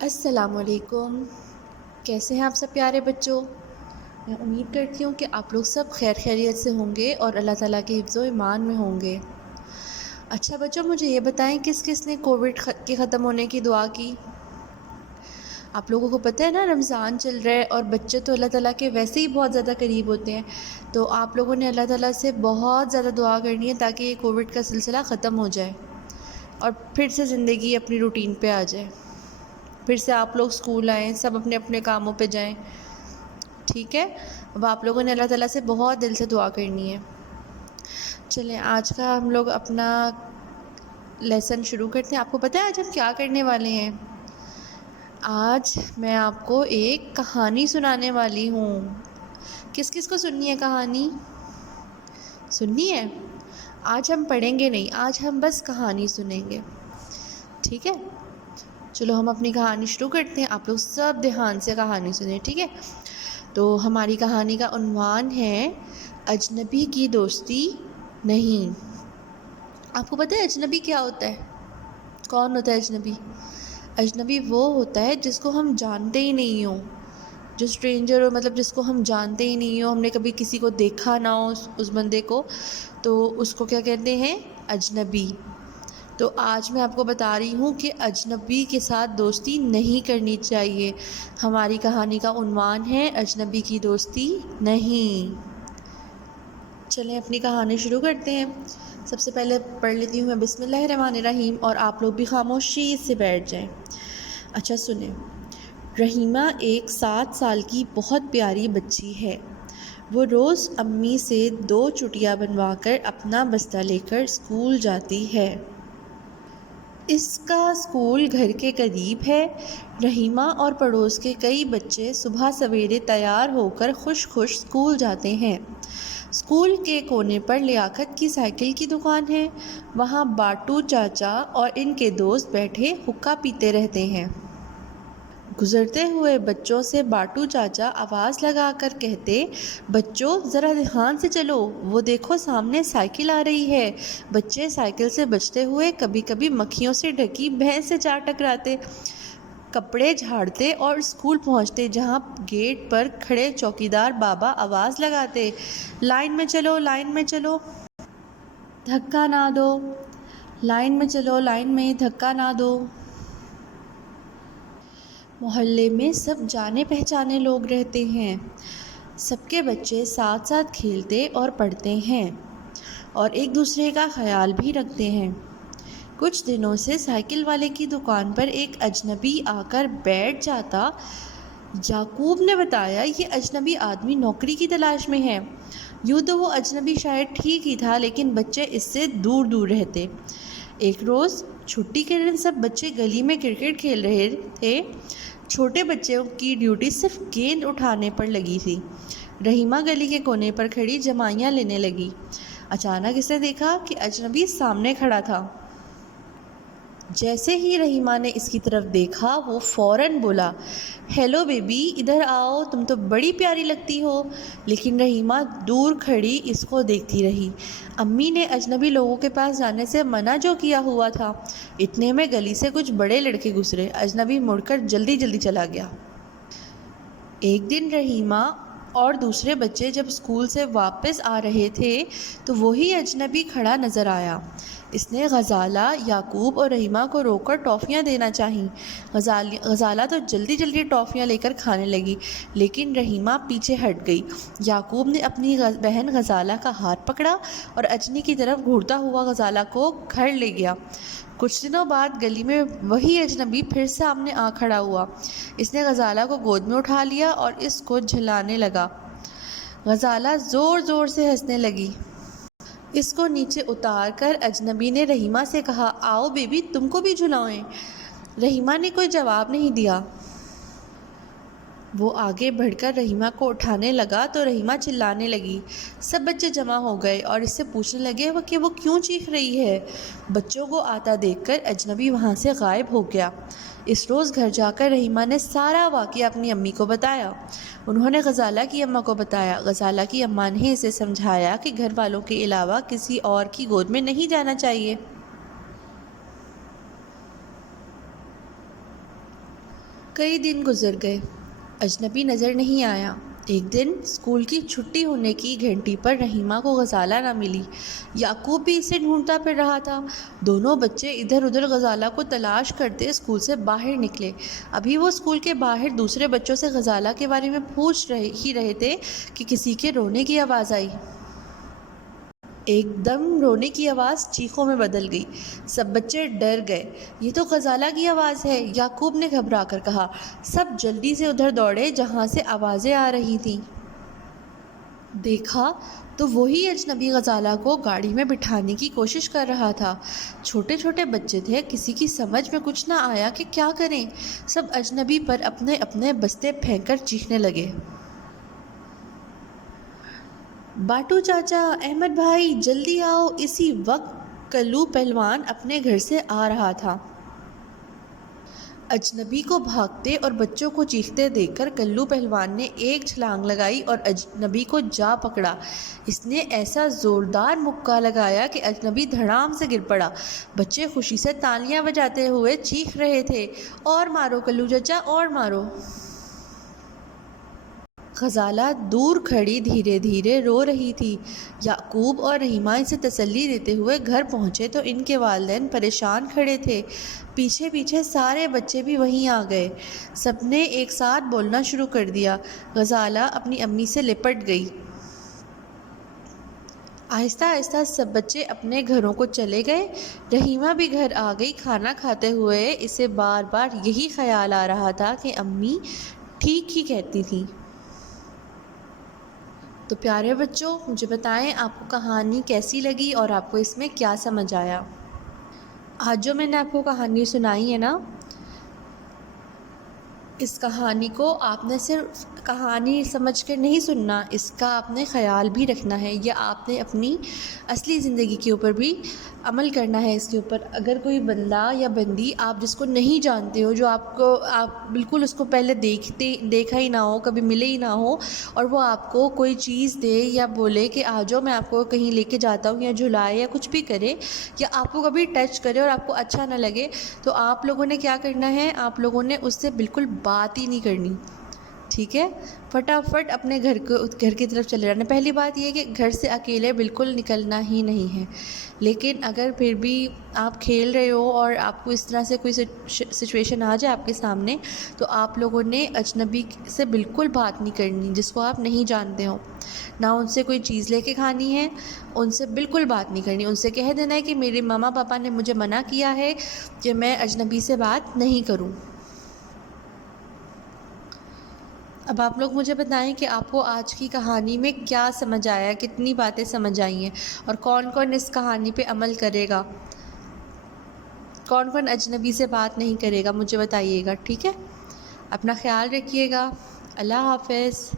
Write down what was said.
السلام علیکم، کیسے ہیں آپ سب پیارے بچوں؟ میں امید کرتی ہوں کہ آپ لوگ سب خیر خیریت سے ہوں گے اور اللہ تعالیٰ کے حفظ و ایمان میں ہوں گے۔ اچھا بچوں، مجھے یہ بتائیں کس کس نے کووڈ کے ختم ہونے کی دعا کی؟ آپ لوگوں کو پتہ ہے نا، رمضان چل رہا ہے اور بچے تو اللہ تعالیٰ کے ویسے ہی بہت زیادہ قریب ہوتے ہیں، تو آپ لوگوں نے اللہ تعالیٰ سے بہت زیادہ دعا کرنی ہے تاکہ یہ کووڈ کا سلسلہ ختم ہو جائے اور پھر سے زندگی اپنی روٹین پہ آ جائے، پھر سے آپ لوگ اسکول آئیں، سب اپنے اپنے کاموں پہ جائیں، ٹھیک ہے؟ اب آپ لوگوں نے اللہ تعالیٰ سے بہت دل سے دعا کرنی ہے۔ چلیں آج کا ہم لوگ اپنا لیسن شروع کرتے ہیں۔ آپ کو پتہ ہے آج ہم کیا کرنے والے ہیں؟ آج میں آپ کو ایک کہانی سنانے والی ہوں۔ کس کس کو سننی ہے کہانی؟ سننی ہے؟ آج ہم پڑھیں گے نہیں، آج ہم بس کہانی سنیں گے، ٹھیک ہے؟ چلو ہم اپنی کہانی شروع کرتے ہیں، آپ لوگ سب دھیان سے کہانی سنیں، ٹھیک ہے؟ تو ہماری کہانی کا عنوان ہے اجنبی کی دوستی نہیں۔ آپ کو پتہ ہے اجنبی کیا ہوتا ہے؟ کون ہوتا ہے اجنبی؟ اجنبی وہ ہوتا ہے جس کو ہم جانتے ہی نہیں ہوں، جو اسٹرینجر ہو، مطلب جس کو ہم جانتے ہی نہیں ہوں، ہم نے کبھی کسی کو دیکھا نہ ہو اس بندے کو، تو اس کو کیا کہتے ہیں؟ اجنبی۔ تو آج میں آپ کو بتا رہی ہوں کہ اجنبی کے ساتھ دوستی نہیں کرنی چاہیے۔ ہماری کہانی کا عنوان ہے اجنبی کی دوستی نہیں۔ چلیں اپنی کہانی شروع کرتے ہیں۔ سب سے پہلے پڑھ لیتی ہوں میں بسم اللہ الرحمن الرحیم، اور آپ لوگ بھی خاموشی سے بیٹھ جائیں۔ اچھا سنیں۔ رحیمہ ایک 7 سال کی بہت پیاری بچی ہے۔ وہ روز امی سے 2 چٹیاں بنوا کر اپنا بستہ لے کر اسکول جاتی ہے۔ اس کا اسکول گھر کے قریب ہے۔ رحیمہ اور پڑوس کے کئی بچے صبح سویرے تیار ہو کر خوش خوش اسکول جاتے ہیں۔ اسکول کے کونے پر لیاقت کی سائیکل کی دکان ہے۔ وہاں باٹو چاچا اور ان کے دوست بیٹھے حقہ پیتے رہتے ہیں۔ گزرتے ہوئے بچوں سے باٹو چاچا آواز لگا کر کہتے، بچوں ذرا دھیان سے چلو، وہ دیکھو سامنے سائیکل آ رہی ہے۔ بچے سائیکل سے بچتے ہوئے کبھی کبھی مکھیوں سے ڈھکی بھینس سے جا ٹکراتے، کپڑے جھاڑتے اور اسکول پہنچتے جہاں گیٹ پر کھڑے چوکیدار بابا آواز لگاتے، لائن میں چلو، لائن میں چلو، دھکا نہ دو، لائن میں چلو، لائن میں دھکا نہ دو۔ محلے میں سب جانے پہچانے لوگ رہتے ہیں۔ سب کے بچے ساتھ ساتھ کھیلتے اور پڑھتے ہیں اور ایک دوسرے کا خیال بھی رکھتے ہیں۔ کچھ دنوں سے سائیکل والے کی دکان پر ایک اجنبی آ کر بیٹھ جاتا۔ یعقوب نے بتایا یہ اجنبی آدمی نوکری کی تلاش میں ہے۔ یوں تو وہ اجنبی شاید ٹھیک ہی تھا، لیکن بچے اس سے دور دور رہتے۔ ایک روز چھٹی کے دن سب بچے گلی میں کرکٹ کھیل رہے تھے۔ چھوٹے بچوں کی ڈیوٹی صرف گیند اٹھانے پر لگی تھی۔ رحیمہ گلی کے کونے پر کھڑی جمائیاں لینے لگی۔ اچانک اس نے دیکھا کہ اجنبی سامنے کھڑا تھا۔ جیسے ہی رحیمہ نے اس کی طرف دیکھا وہ فوراً بولا، ہیلو بیبی، ادھر آؤ، تم تو بڑی پیاری لگتی ہو۔ لیکن رحیمہ دور کھڑی اس کو دیکھتی رہی۔ امی نے اجنبی لوگوں کے پاس جانے سے منع جو کیا ہوا تھا۔ اتنے میں گلی سے کچھ بڑے لڑکے گزرے۔ اجنبی مڑ کر جلدی جلدی چلا گیا۔ ایک دن رحیمہ اور دوسرے بچے جب اسکول سے واپس آ رہے تھے تو وہی اجنبی کھڑا نظر آیا۔ اس نے غزالہ، یعقوب اور رحیمہ کو روک کر ٹافیاں دینا چاہییں۔ غزالہ تو جلدی جلدی ٹافیاں لے کر کھانے لگی، لیکن رحیمہ پیچھے ہٹ گئی۔ یعقوب نے اپنی بہن غزالہ کا ہاتھ پکڑا اور اجنبی کی طرف گھورتا ہوا غزالہ کو گھر لے گیا۔ کچھ دنوں بعد گلی میں وہی اجنبی پھر سامنے آ کھڑا ہوا۔ اس نے غزالہ کو گود میں اٹھا لیا اور اس کو جھلانے لگا۔ غزالہ زور زور سے ہنسنے لگی۔ اس کو نیچے اتار کر اجنبی نے رحیمہ سے کہا، آؤ بیبی، تم کو بھی جھلائیں۔ رحیمہ نے کوئی جواب نہیں دیا۔ وہ آگے بڑھ کر رحیمہ کو اٹھانے لگا تو رحیمہ چلانے لگی۔ سب بچے جمع ہو گئے اور اس سے پوچھنے لگے کہ وہ کیوں چیخ رہی ہے۔ بچوں کو آتا دیکھ کر اجنبی وہاں سے غائب ہو گیا۔ اس روز گھر جا کر رحیمہ نے سارا واقعہ اپنی امی کو بتایا۔ انہوں نے غزالہ کی اماں کو بتایا۔ غزالہ کی اماں نے اسے سمجھایا کہ گھر والوں کے علاوہ کسی اور کی گود میں نہیں جانا چاہیے۔ کئی دن گزر گئے، اجنبی نظر نہیں آیا۔ ایک دن اسکول کی چھٹی ہونے کی گھنٹی پر رحیمہ کو غزالہ نہ ملی۔ یعقوب بھی اسے ڈھونڈتا پھر رہا تھا۔ دونوں بچے ادھر ادھر غزالہ کو تلاش کرتے اسکول سے باہر نکلے۔ ابھی وہ اسکول کے باہر دوسرے بچوں سے غزالہ کے بارے میں پوچھ رہے تھے کہ کسی کے رونے کی آواز آئی۔ ایک دم رونے کی آواز چیخوں میں بدل گئی۔ سب بچے ڈر گئے۔ یہ تو غزالہ کی آواز ہے، یعقوب نے گھبرا کر کہا۔ سب جلدی سے ادھر دوڑے جہاں سے آوازیں آ رہی تھیں۔ دیکھا تو وہی اجنبی غزالہ کو گاڑی میں بٹھانے کی کوشش کر رہا تھا۔ چھوٹے چھوٹے بچے تھے، کسی کی سمجھ میں کچھ نہ آیا کہ کیا کریں۔ سب اجنبی پر اپنے اپنے بستے پھینک کر چیخنے لگے۔ باٹو چاچا، احمد بھائی، جلدی آؤ! اسی وقت کلو پہلوان اپنے گھر سے آ رہا تھا۔ اجنبی کو بھاگتے اور بچوں کو چیختے دیکھ کر کلو پہلوان نے ایک چھلانگ لگائی اور اجنبی کو جا پکڑا۔ اس نے ایسا زوردار مکہ لگایا کہ اجنبی دھڑام سے گر پڑا۔ بچے خوشی سے تالیاں بجاتے ہوئے چیخ رہے تھے، اور مارو کلو چاچا، اور مارو! غزالہ دور کھڑی دھیرے دھیرے رو رہی تھی۔ یعقوب اور رحیمہ اسے تسلی دیتے ہوئے گھر پہنچے تو ان کے والدین پریشان کھڑے تھے۔ پیچھے پیچھے سارے بچے بھی وہیں آ گئے۔ سب نے ایک ساتھ بولنا شروع کر دیا۔ غزالہ اپنی امی سے لپٹ گئی۔ آہستہ آہستہ سب بچے اپنے گھروں کو چلے گئے۔ رحیمہ بھی گھر آ گئی۔ کھانا کھاتے ہوئے اسے بار بار یہی خیال آ رہا تھا کہ امی ٹھیک ہی کہتی تھیں۔ تو پیارے بچوں، مجھے بتائیں آپ کو کہانی کیسی لگی اور آپ کو اس میں کیا سمجھ آیا؟ آج جو میں نے آپ کو کہانی سنائی ہے نا، اس کہانی کو آپ نے صرف کہانی سمجھ کر نہیں سننا، اس کا آپ نے خیال بھی رکھنا ہے، یا آپ نے اپنی اصلی زندگی کے اوپر بھی عمل کرنا ہے اس کے اوپر۔ اگر کوئی بندہ یا بندی آپ جس کو نہیں جانتے ہو، جو آپ بالکل اس کو پہلے دیکھا ہی نہ ہو، کبھی ملے ہی نہ ہو، اور وہ آپ کو کوئی چیز دے یا بولے کہ آ جاؤ میں آپ کو کہیں لے کے جاتا ہوں، یا جھلائے یا کچھ بھی کرے، یا آپ کو کبھی ٹچ کرے اور آپ کو اچھا نہ لگے، تو آپ لوگوں نے کیا کرنا ہے؟ آپ لوگوں نے اس سے بالکل بات ہی نہیں کرنی، ٹھیک ہے؟ فٹافٹ اپنے گھر کی طرف چلے جانا۔ پہلی بات یہ ہے کہ گھر سے اکیلے بالکل نکلنا ہی نہیں ہے۔ لیکن اگر پھر بھی آپ کھیل رہے ہو اور آپ کو اس طرح سے کوئی سچویشن آ جائے آپ کے سامنے، تو آپ لوگوں نے اجنبی سے بالکل بات نہیں کرنی جس کو آپ نہیں جانتے ہو، نہ ان سے کوئی چیز لے کے کھانی ہے، ان سے بالکل بات نہیں کرنی۔ ان سے کہہ دینا ہے کہ میرے ماما پاپا نے مجھے منع کیا ہے کہ میں اجنبی سے بات نہیں کروں۔ اب آپ لوگ مجھے بتائیں کہ آپ کو آج کی کہانی میں کیا سمجھ آیا، کتنی باتیں سمجھ آئی ہیں، اور کون کون اس کہانی پہ عمل کرے گا، کون کون اجنبی سے بات نہیں کرے گا، مجھے بتائیے گا، ٹھیک ہے؟ اپنا خیال رکھیے گا۔ اللہ حافظ۔